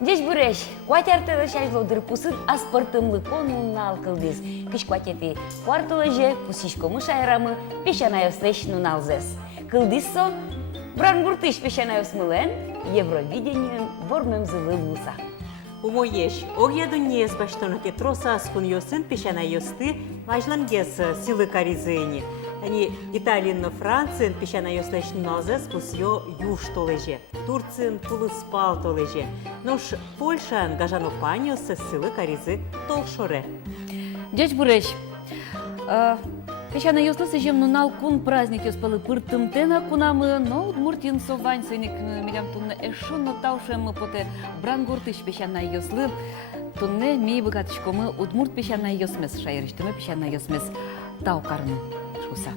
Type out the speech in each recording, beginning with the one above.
Здесь бурящ, квартиры шайзло дырпусын аспортымлы конунал кылдыз. Кыш квартиры кварталыжы, пусишкомы шайрамы, пешанайос налзес. Кылдызсо, брангуртыш пешанайос мылен, Евровидением вормемзылы луса. Умоеш, огяду не с баштонаке троса аскуньосын пешанайосты, важлангес силы каризыни. Они Италиян, Франциян пешанайослешн налзес пусьё юж толеже. Турциян тулыспал толеже. Нош Польшан гажано паньос силы каризы толшоре. Дядь бурящ, пешана ёслысы жемнунал кун праздник ёспалы пыртым тена кунамы, но удмуртин совань сыник милям тунны эшонно таушем поте брангуртыш пешана ёслы. Тунне ми богатышкомы удмурт пешана ёсмес шайрыштымы пешана ёсмес таукарны шуса.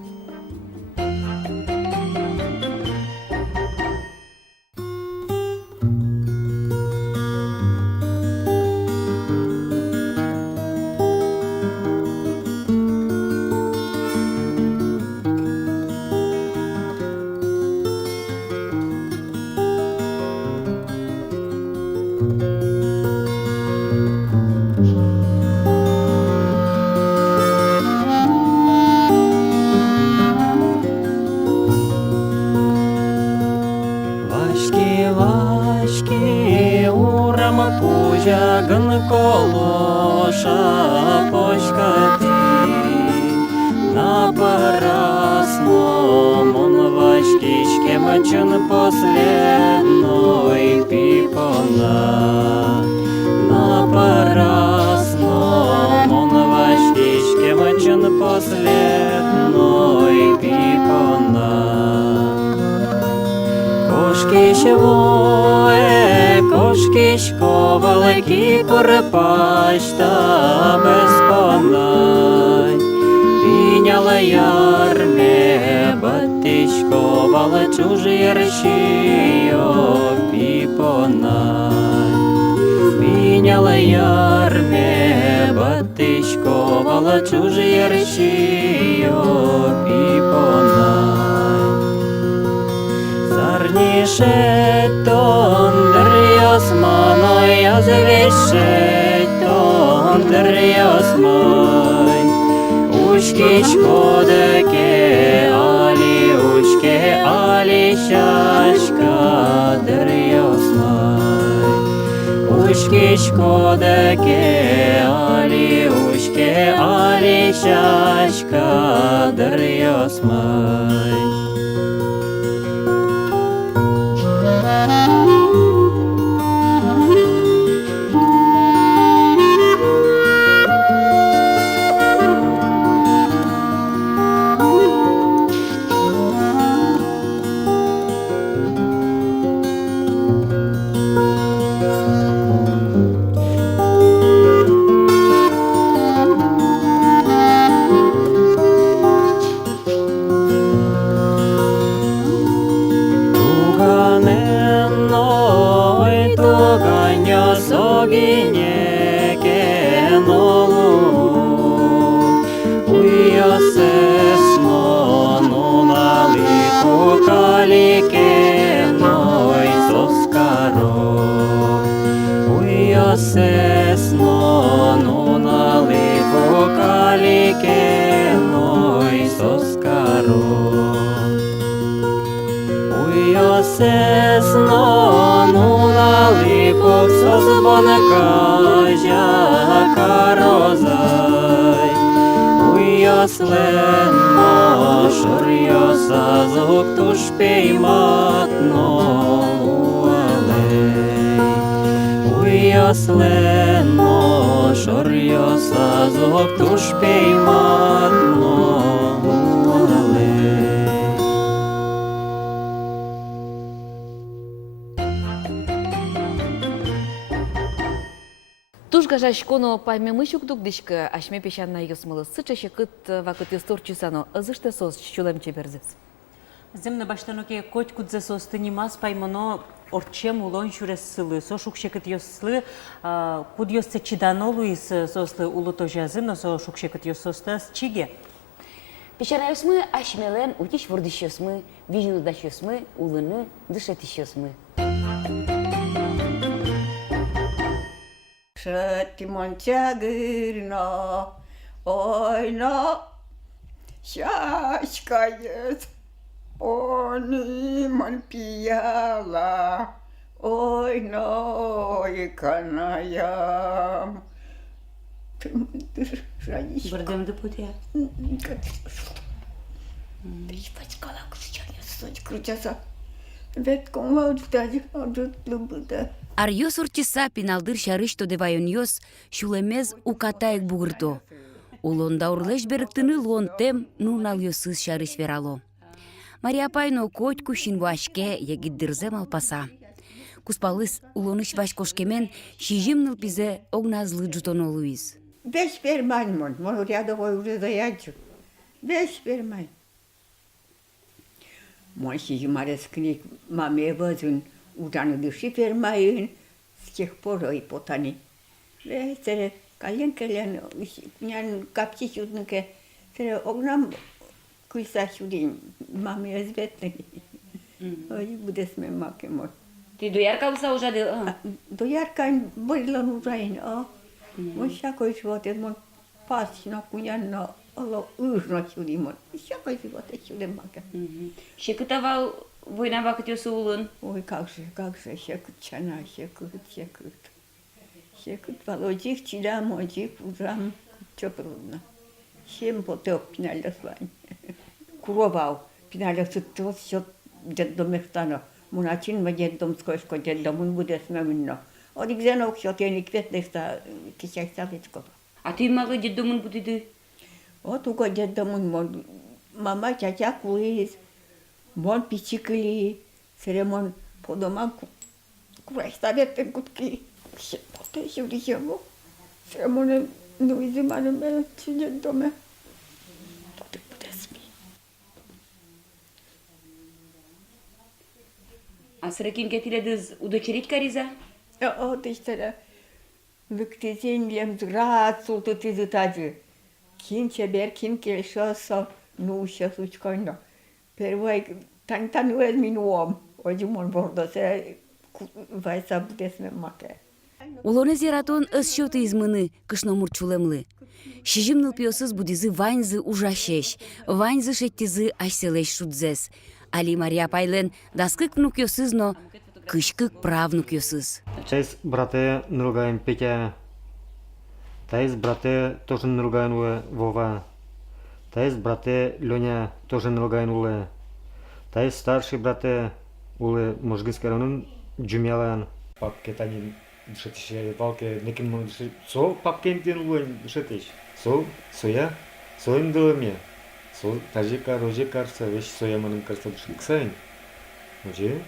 Жагын колоша почкати на парасно мон вашкишке мачын последной пипона на парасно мон вашкишке мачын последной пипона Кошкишко великий порпашта безпонай, Піняла ярме, батишко вале чужий речіо піпонай. Піняла ярме, батишко вале чужий речіо піпонай. Зарніше Osmano yazvişeton deryosmay Uşkişkodeke ali şaşka deryosmay Uşkişkodeke ali şaşka deryosmay Sleno šurjosa zog tuš peimatno ualej. Uja sleno šurjosa zog tuš peimatno ualej. Туш гажашконо паймемышук дугдышка ашме пешанна йосмылы сычаще кыт вакыт исторчусано ызыште сос чулем чеберзес. Земна баштаноке котькудзе состы нимас паймоно орчем улон шурес сылы. Со шукшекыт йослы, куд йосце чиданолу из сослы улутожа земна, со шукшекыт йосостас чиге. Пешана йосмы ашмелен утиш вурдыш йосмы, вижну даш йосмы, улыны дышет йосмы. шаттимон чагырно, ойно, шашкает, онимон пияла, ойно, иканаям. Бірдемді бұты. Başkalar крутятся. Вет кому встать, да. Арьос уртиса пиналдыр шарыш тодевайон йос, шулемез укатаек бугырто. Улонда урлеш беріктіні лонтем нунал йосыз шарыш верало. Мария пайно коть кушин вашке егиддірзем алпаса. Куспалыс улоныш вашкошкемен шижимныл пизе огназлы джутоно Луиз. Без пермань, мон рядовой уже заячу. Без пермань. Мон шижимарес книг маме возун, удану души пермайн, с тех пор и потани. Сере кален, нян капти чуднуке, сере огнам куйса чудин, маме изветны. Ой, буде сме маке мой. Ти доярка уса ужады? Дояркан бойлан ужайн, мон всякой животе, мон пасна кунян, ало ужно чуди мон. Всякой животе чуди маке. Шекытавал война вакыт йосы улын. Ой, как же, щекут чана, щекут. Щекут володих, чидам, одих, ужам, чё трудно. Всем потоп пиналя с вами. Куровал, пиналя сутто, всё детдоме стано. Моначин ма детдом скошко, детдомун буде смеменно. Одик зенок, всё тени кветных ста, кисяк ставичко. А ти малы деддомун будиды? Вот уго детдомун мон, мама тятя кулис, мон пичикли, серемон по домам курай ставят кутки. Все потом сюрисему. Серемон ну изымаем ме чидет доме. Тут буде сми. А сырыкин кетиледіз удочерить кариза? Вот işte виктизеньем зрад султут изытаджи. Кин чебер, кин кельшосо, ну сейчас учкойно. Первой тан уэзмин уом. Одимон бордо се вайса буде сме маке. Улоны зератон ыз шоты измыны кышно мурчулемлы. Шижимныл пиосыз будизы ваньзы ужашеш, ваньзы шеттизы ашселеш шудзес. Али Мария пайлен даскык внук йосызно, кышкык правнук йосыз. Часть брате наругаем Петя. Таис брате тоже наругаем Вова. Таис брате Леня тоже наругаем Уле. Таис старший брате Уле Можгиский район Джумялян. Папке тани дышатище палке неким мон дыши. Со папке ден Уле дышатиш. Соя соим долме. Со тажика рожика вещь соя маным карса дышит. Ксайн. Уже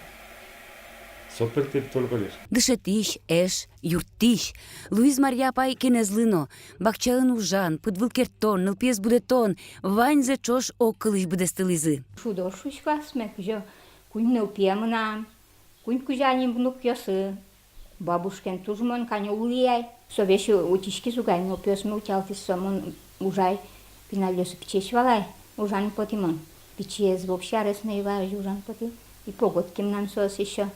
Сопертип только лишь. Дышатиш, эш, юртиш. Луиз Мария пай кенезлыно. Бакчалын ужан, пыдвылкертон, нылпес будетон. Ваньзе чош окылыш будестылизы. Шудошушка смекжо. Кунь нылпемына. Кунь кузянин внук йосы. Бабушкен тужмон каня улияй. Совеши утишки сугай, нылпес мы утялтис сомон ужай. Пиналёсы пичеш валай. Ужан потимон. Пичез вообще аресный варж ужан поти. И погодким нам сос еще.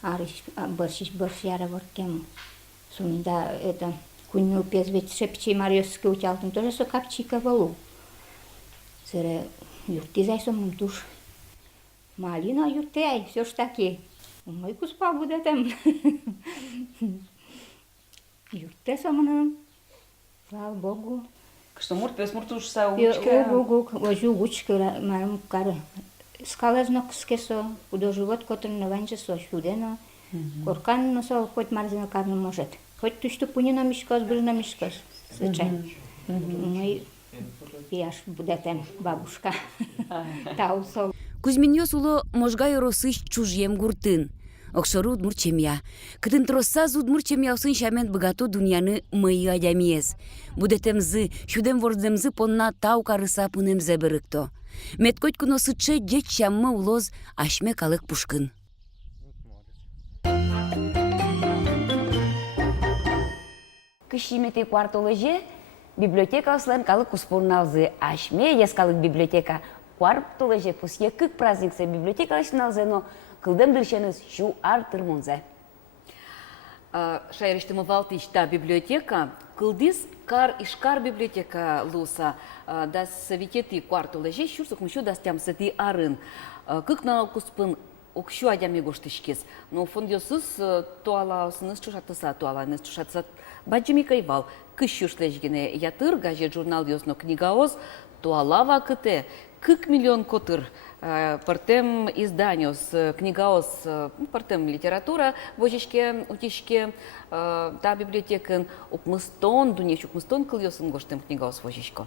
Арыш борщ яра воркем. Сунда это куню пес ведь шепчи Мариосский утялтын тоже со капчика валу. Сере юрти зай сомун туш. Малина юртей, все ж таки. Мой куспа буде там. Юрте сомун. Слава Богу. Кышто муртпес муртушса Ого, ожу учка маем кара. Скалезно скесо, удо живот котен на ванче со шудено. Коркан на со хоть марзина карно может. Хоть tu что пунина мишкос, брина мишкос. Случайно. Мы яш будете бабушка. Таусол. Кузьминьос уло можгай росыш чужьем гуртын. Окшору удмурчемья. Кытын троссаз удмурчемья усын шамент богато дуньяны мыйы адямиез. Будетемзы, шудем вордемзы понна тау карыса пунемзе бырыкто. Меткоть куно сыче дет шаммы улоз ашме калык пушкын. Кышимети квартолыже библиотека услен калык куспурнавзы ашме ес калык библиотека. Квартолыже пусье кык праздниксе библиотека лашналзе, но кылдем дыршеныз шу артыр монзе. Шайрештимо Валтичта библиотека, кылдис кар ишкар библиотека луса, да советети кварту лежи, шурсук мышу да стям сети арын. Кык на куспын окшу адями гоштышкес. Но фондиосыз туалаусыныз чушатыса, туаланыз чушатыса баджими кайвал. Кыщуш лежгене ятыр, газет журнал ёсно книгаоз, туалава кыте. Кык миллион котыр партем изданиос, книгаос, партем литература, вожичке, утичке, та библиотекен, укмыстон, дунеч укмыстон кыльосын гоштем книгаос вожичко.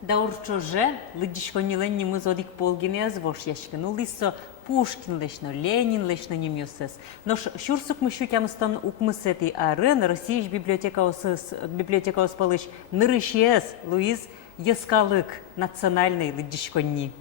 Да урчоже, лыдишко ниленни мы зодик полгине звош яшкин. Улисо Пушкин лешно, Ленин лешно немюсес. Но шурсук мы щутямстан укмысети арен, Россияш библиотека оспалыш нырышес, Луиз Яскалык национальный лыдишконни.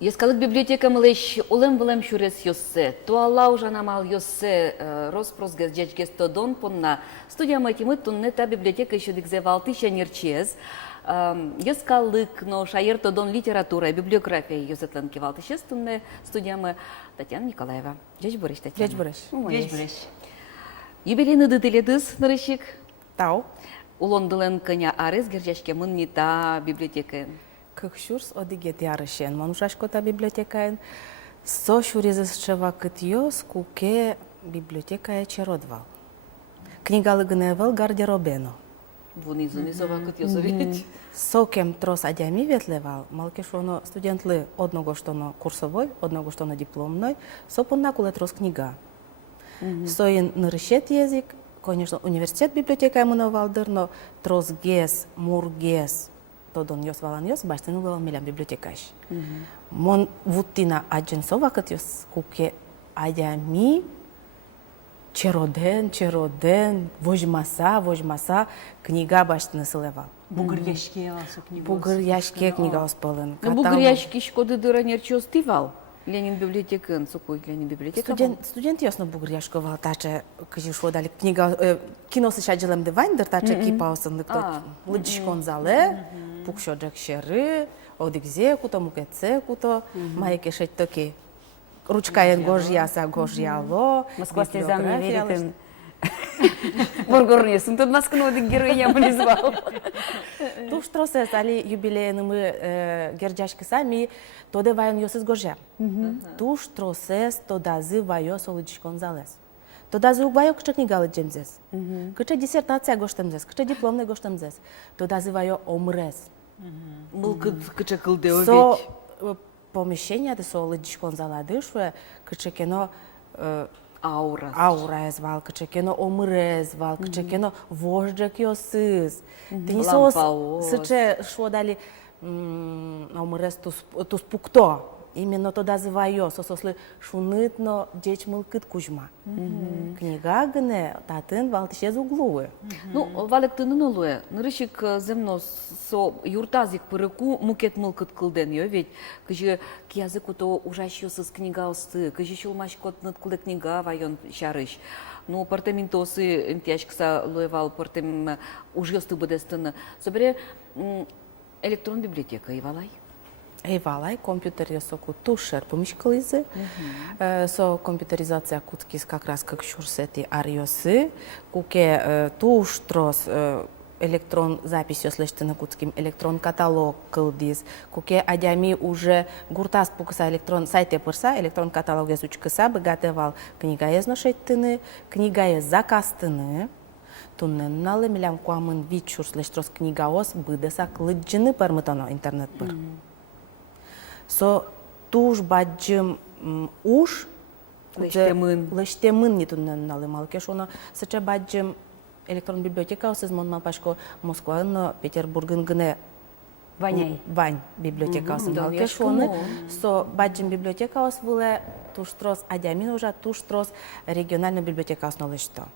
Ескалык библиотека мылеш улем-вылем шурес йоссе, туала ужанамал йоссе, роспросгез джечгез тодон понна. Студия матимы тунне та библиотека еще дикзевал тысяча нерчез. Ескалык, но шаер тодон литература, библиография йозетлен кивал тысячез тунне студия Татьяна Николаева. Джеч Борис, Татьяна. Джеч Борис. Весь брешь. Юбилейный дытыледыз, нарышик. Тау. Улондылен коня арес гержачке мынни та библиотека. Кыкшурс одигет ярышен. Манушашкота библиотекаен. Со шуризес чева кытьёс куке библиотека черодвал. Книгалы гневел гардеробено. Вунизуни совакът йосович. Сокем трос адями ветлевал. Малкешоно студентлы одного что на курсовой, одного что на дипломной. Сопонна куле трос книга. Соин нарышет язык. Конечно, университет библиотека именовалдыр, но тросгес, мургес, тодон йос валан йос, баштын улывал милям библиотекаш. Мон вуттина адженсова кът йос куке адями, чероден, вожмаса, книга баштыны сылевал. Бугыр яшке алсу книгу. Бугыр яшке книга оспалын. Бугыр яшки шкоды дыра нерчо стивал. Ленин библиотекын, сукой Ленин библиотека. Студент ясно бугыр яшковал, таче кыжи шодали книга, кино сышаджелем девайндер, таче кипаусын лыкто лыджишкон зале, пукшоджак шеры, одикзе куто, мукетсе куто, майке шеть токи. Ручкаен гожьяса, гожьяло. Москва слезам не верит. Бургорнесун, тут Москву героя призвал. Туш тросес али юбилейнымы герджашки сами, тоде вайон йосыз гожа. Туш тросес тодазы вайо солыдишкон залез. Тодазы угвайо кыча книгалы джемзес. Кыча диссертация гоштемзес, кыча дипломный гоштемзес. Тодазы вайо омрез. Был кыча кылды Со овечь. помещение со лыдишкон залады, что кыча кино Аура. звал, кыча кино омрез звал, кыча кино вожджак йосыз. Ты не Лампаоз. сыче шо дали омрез тус пукто. Именно тода звайо, сосли шунытно джеч мылкыт кужма. Книга гне татын валтышез углуы. Ну, валек тынын олуе. Нырышик земно со юртазик пырыку мукет мылкыт кылден йо, ведь кыжы киязык ото ужащосыз книга осты, кыжы шулмаш котнат кылды книга вайон шарыш. Ну, партемин тосы имтяшкса луевал, партем ужьосты быдестыны. Собере электрон библиотека и валай. Евалай, компьютер соку тушер помешкализы. Со компьютеризация куткис как раз как шурсети ариосы. Куке туш трос электрон запись слышно кутким электрон каталог кылдис. Куке адями уже гуртас пукса электрон сайте пырса электрон каталог язучкыса богатевал книга езношеттыны, книга езакастыны. Туннен налы милям куамын вид шурслыштрос книга ос быдеса клыджыны пармытано интернет пыр. Со туш баджым уш лыштемын не туннен налы малкеш оны сыча баджым электрон библиотека осыз монмал пашко Москваны Петербургын гыне Вань библиотека осыз малкеш оны со баджым библиотека ос выле туштрос адямин уже туштрос региональный библиотека основы что.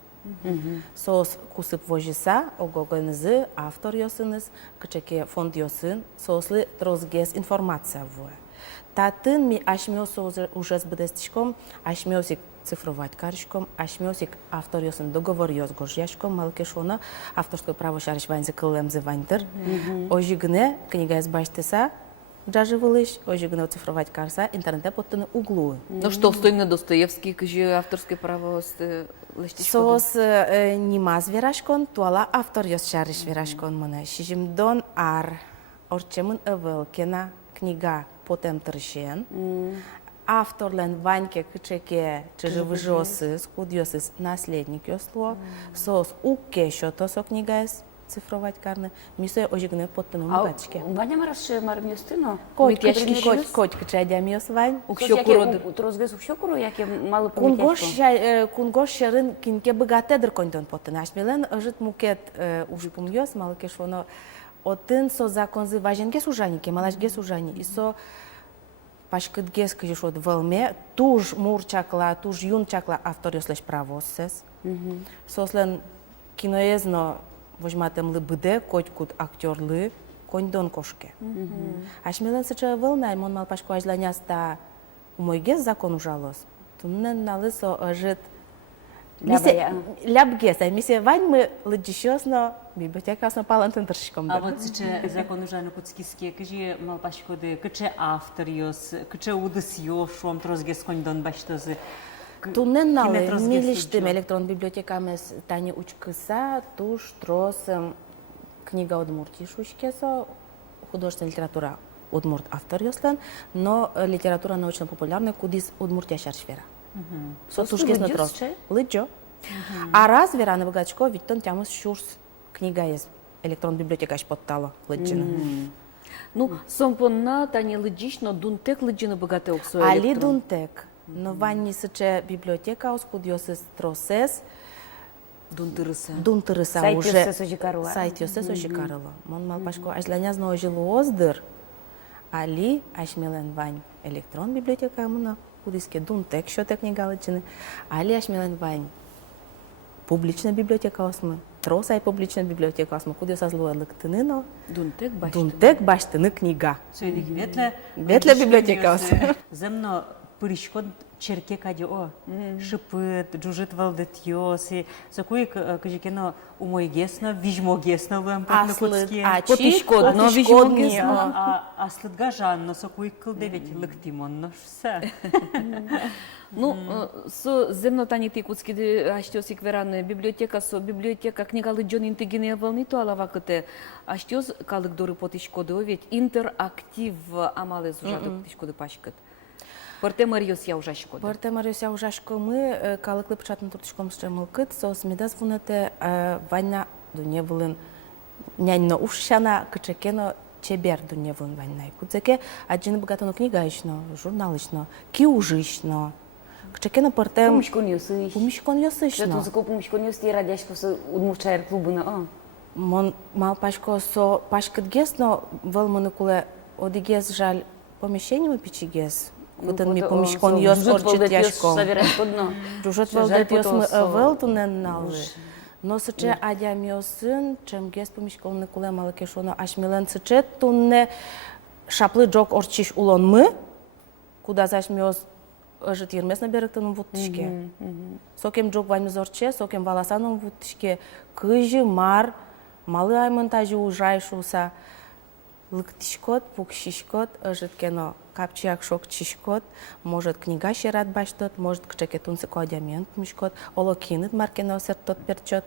Соос кусып вожиса, огогонызы, автор йосыныз, кычеке фонд йосын, соослы трозгес информация вуэ. Татын ми ашмёсы уже с бдестичком, ашмёсик цифровать карышком, ашмёсик автор йосын договор йос гожьяшком, малкешона, авторское право шарыш ваньзы кылемзы ваньдыр. Ожигне, книга из баштеса, джажи вылыш, ожигна цифровать карса, интернете поттыны углу. Ну что, стойно Достоевский, каже авторське право лещі шкоди. Сос нимаз верашкон, туала автор йос шариш верашкон мене. Шижимдон ар орчемын эвелкена книга потем тыршен. Авторлен Ваньке кычеке чыжывыжосы, скудьосыз наследник йосло. Сос уке шотосо книгас цифровать карны. Мисой ожигне поттыны мугачке. Ваня мараш мармюстино. Коть кычадям йос Вань. Укщо куроди. Розгез укщо куру, яке мало Кунгош шерин кинке богатедр кондон поттыны. Ашмелен ожит мукет ужипум йос, малыкеш воно отын со законзы важенгес ужанике, малашгес ужани. И со пашкыдгес кыжиш от вълме, туж мурчакла, туж юнчакла автор йослеш правоссес. Сослен киноезно возьматем ли бъде, котькут актьорлы, кондон кошке. Ашмелен сыча вълнай, мон мал пашко ажланяста умойгес закон ужалос. Тумнен налысо ожит лябгес, а мисе вань мы лыджишосно библиотекасно палантын тыршиком. А вот сыча закон ужаны куцкиске, кыжи мал пашкоды, кыче автор йос, кыче удыс йош, шуам трозгес кондон баштозы. Туннен налы, милиштим электрон библиотекамес тани учкыса, туш, тросым, книга Удмуртии шушкесо, художественная литература Удмурт автор йослен, но литература научно-популярная кудис Удмуртия шаршвера. Со тушкес на трос. Лыджо. А раз Верана Богачко, ведь тон тямус шурс книга есть электрон библиотека аж подтала лыджина. Ну, сомпонна тані лиджішно дунтек лиджина багате оксо Али електрон. дунтек. Но ванни сыче библиотека оскудиосес тросес. Дунтырыса. Дунтырыса Сайт уже. йосес ожикарыла. Сайт йосес ожикарыла. Мон мал пашко ажланя зно ожилуоздыр. Али ашмелен вань электрон библиотека муна. Кудиске дунтек шоте книга лыджины. Али ашмелен вань публична библиотека осмы. Тросай публична библиотека осмы. Кудиоса злуа лыктыныно. Дунтек башты. Дунтек баштыны книга. Сөйдік ветле. Ветле библиотека ос. Земно пырышкот черке кади о. Шипыт, джужит валдет йос. И сокуй кажекено умойгесно, вижмогесно луем патны куцки. Потишкод, но вижмогес. Аслыдга жанно сокуй кылдевет лыктимон, но все. Ну, со земно тані ти куцки аштьос ікверан бібліотека, со бібліотека книга лиджон інтегіне вълни то алава кате аштьос калык дори потишкоди овет интерактив амале зужаты потишкоди пашкат. Пърте мариос я ужашкоди. Пърте мариося ужашко мы калыкли печатно туртишком стремылкыт, со смидас вунете ванна дуне вылын няньно ушшана кычекено чебер дуне вылын ванна. Куцеке аджины богатано книга ично, журналично, ки ужично. Кычекено пърте Помишкон йосыш. помишкон йосышно. Защото за помишкон йости радяшко са удмурчайр клубына. Мон мал пашко со пашкат гесно вълманы куле одигес жаль помещение пичигес. Кутен ми помишкон йос орчит яшком. Жужот вълдет йос мы вълтунен налы. Но сыче адям йосын, чем гес помишкон куле малакешоно ашмилен сыче тунне шаплы джок орчиш улон мы, куда зашмиос жит ермес на беректаным вуттишке. Сокем джок вайм зорче, сокем валасаным вуттишке, кыжы мар, малы аймонтажы ужайшуса, лыктишкот, пукшишкот, жит кено капчак шокчишкот, может книга шерат баштот, может кчекетунсы кодямент мишкот, оло кинет маркено сертот перчот,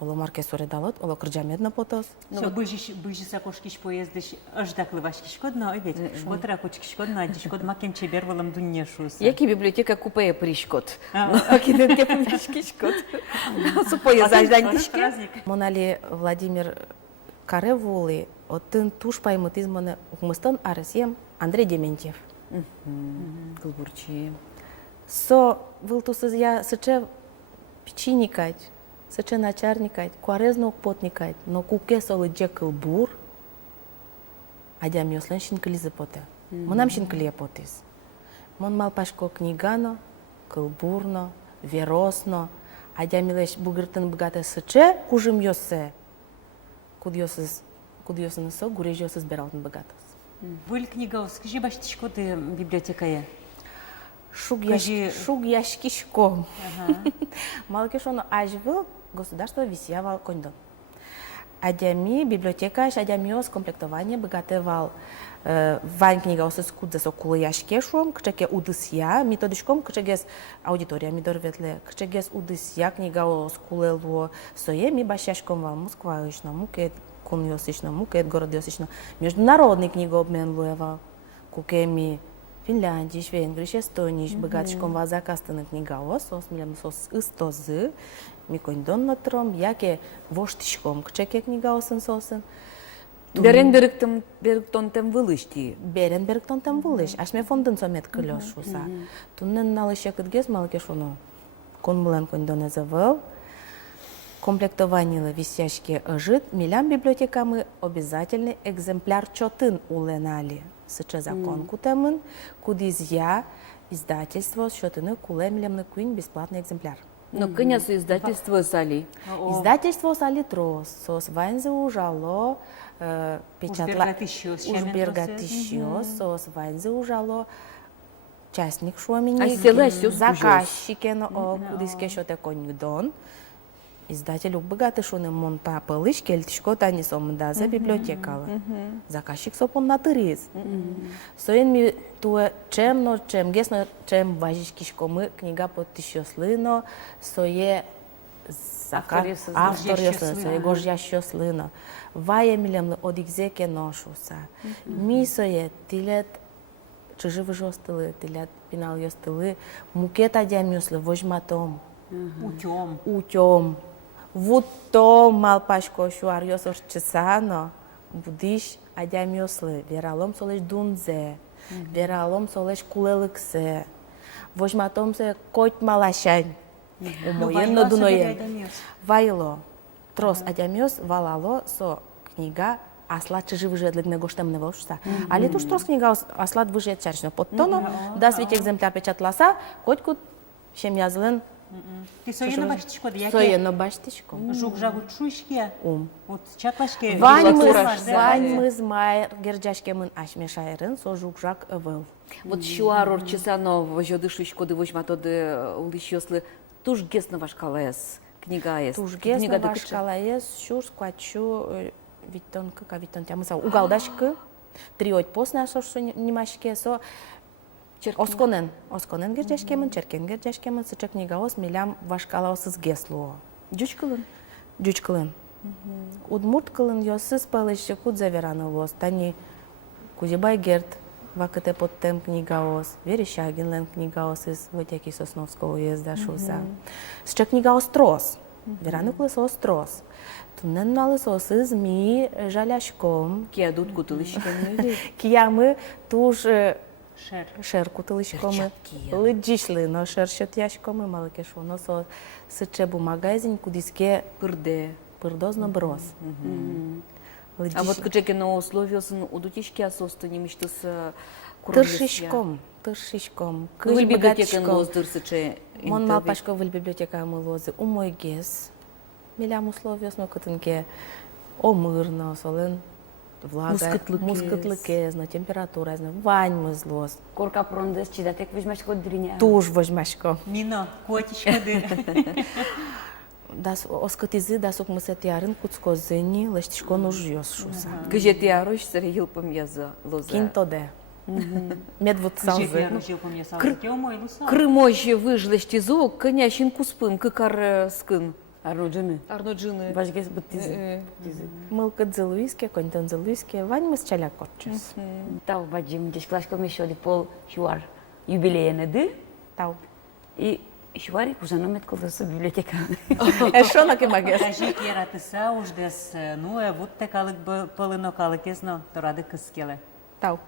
оло марке соредалот, оло крджамет на потос. Все, быжи сакошкиш поездыш, аждак лывашкишкот, но обед, шкот ракочкишкот, но адишкот макем чебер валам дунне шуса. Які бібліотека купеє пришкот. Ну, киденке помішкішкот. Супоє заждантішки. Монали Владимир Каревулы, оттын туш паймыт изманы ухмыстан арысем Андрей Дементьев. Кылбурчи. Со вылтусыз я сыче печиникать, сыче начарникать, куарезно потникать, но куке солы джекл бур, адям йослен шинкализы поте. Монам шинкалия потис. Мон мал пашко книгано, кылбурно, веросно, адям илеш бугыртын бгате сыче кужым йосе. Кудьосыз со, гуреж йосы збиралтын бгатос. Выль книга, скажи баштишкоты библиотекая. Шуг яшкишко. Малакешоно ажвыл государство висявал кондон. Адями библиотека, адямиос комплектование богатевал. Вань книга осыскудзес окулы яшкешом, кчеке удысья, методичком кчегес аудитория мидорветле, кчегес удысья книга оскулело, сое ми башяшком вал Москва ишно, мукет кун йосишно, мукет город йосишно. Международный книгообмен луевал, кукеми Финляндии, Венгрии, Эстонии, богатичком вал закастаны книга ос милем сос истозы, микондон натром, яке воштичком кчеке книга осын сосын. Беренбергтон тем вылышти. Беренбергтон там вылыш, аш ме фондын сомет кылёш шуса. Туннен налыше кытгес малке шуно. Конмулен кондоне завел. Комплектование висящие ожит. Милям библиотекамы обязательный экземпляр чотын уленали. Сыча закон кутемын, кудизья издательство счетыны кулемлемны куин бесплатный экземпляр. Но кынясу издательство сали. Издательство сали трос, сос вайнзе ужало, печатла ужбергат еще, сос вайнзе ужало, частник шуамини, А села сё заказчики на кудиске шоте конюдон. Издатель богатый шуны монта пылыш кельтишко тани сомда за библиотекала. Заказчик сопом на тырис. Соен ми туе чем гесно чем важишкишко мы книга под тишослино, сое автор яслино, сое гожья щослино. Вая милем одигзеке ношуса. Ми сое тилет чужи выжостылы, тилет пинал йостылы, мукета дямюслы вожматом. Утем. Вот то малпашко шуарьос орчесано, будиш адямиослы, вералом солеш дунзе, вералом солеш кулелыксе, вожматом се кот малашань, умоен но дуноен. Вайло, трос адямиос валало со книга Асла чижи выжедлик него штем не волшуса. Али туш трос книга Аслат выжет чарчно под тоном, да свит экземпляр печатласа, котку шем язлен. Ти соєно баштичко, Соєно баштичко. Жук жагут шуйшке. Вот Чаклашке. Вань мы с майер герджашке мын ашмешайрын, со жук жак ывыл. Вот шуарор чесано вожодышуш коды вожматоды улищослы туж гесно вашкалес книга есть. Туж гесно вашкалес, шур сквачу витонка кавитон тямысал. Угалдашкы, триот посна сошо немашке, со Осконен герджашкемын, черкен герджашкемын, сыча книга ос милям вашкала осыз геслуо. Дючкылын. Удмурткылын йосыз палышы кудзе вераны лос. Тани Кузебай Герд вакыте подтем книга ос. Верещагинлен книга ос из Вотяки Сосновского уезда шуса. Сыча книга ос трос. Вераны кулыс ос трос. Туннен налыс ос из ми жаляшком. Киадут кутылышкемны. Киямы туж шер кутылышкомы. Лыджишлы, но шер шотяшкомы малыкешу. Но со сычебу магазин кудиске пырдозно брос. А вот кычеке на условиосын удутишки асосты немишты с Тыршишком. Кыль библиотекен лоздырсыче. Мон малпашко выль библиотека мы лозы. Умой гес. Милям условиосно кытынке омырно солен. Влага, мускытлыке, зна температура, зна вань мы злос. Корка прондес, чидатек вожмашко дриня. Туж вожмашко. Мино, котичко ды. Дас оскытизы дасук мы сетиарын куцко зыни, лештишко нужьёс шуса. Гыжет ярош сарегил помьяза лоза. Кинтоде. Медвуд салзы. Крыможи выжлешти звук, конящин куспым, кыкар скын. Арноджины. Важгес быттизы. Мылка дзылуиске, контон дзылуиске, вань мы с чаля котчес. Тау баджим, деш клашко мешоли пол шуар юбилейны ды. Тау. И шуари кузано мет кылдысы библиотека. Эшо на кемагес. Кажи яратыса уждес, вот те калык пылыно калыкезно, торады кыскеле. Тау.